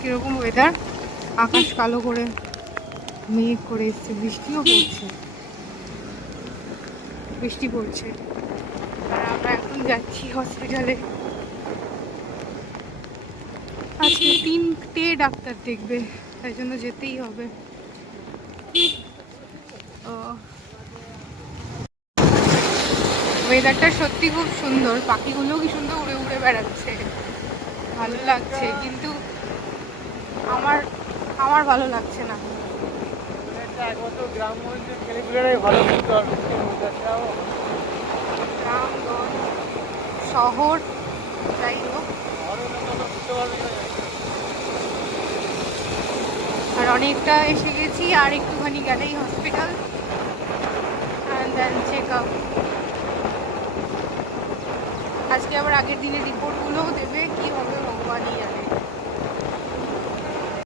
কিরকম ওয়েদার, আকাশ কালো করে মেঘ করে এসছে, বৃষ্টিও পড়ছে, বৃষ্টি পড়ছে। আর আমরা এখন যাচ্ছি হসপিটালে। আজকে 3টে ডাক্তার দেখবে, তাই জন্য যেতেই হবে। ওয়েদারটা সত্যি খুব সুন্দর, পাখিগুলো কি সুন্দর উড়ে উড়ে বেড়াচ্ছে, ভালো লাগছে। কিন্তু আমার আমার ভালো লাগছে না। গ্রামগঞ্জ শহর যাই হোক, আর অনেকটা এসে গেছি, আর একটুখানি গেলেই hospital, and then check up. আজকে আবার আগের দিনের রিপোর্টগুলোও দেবে, কি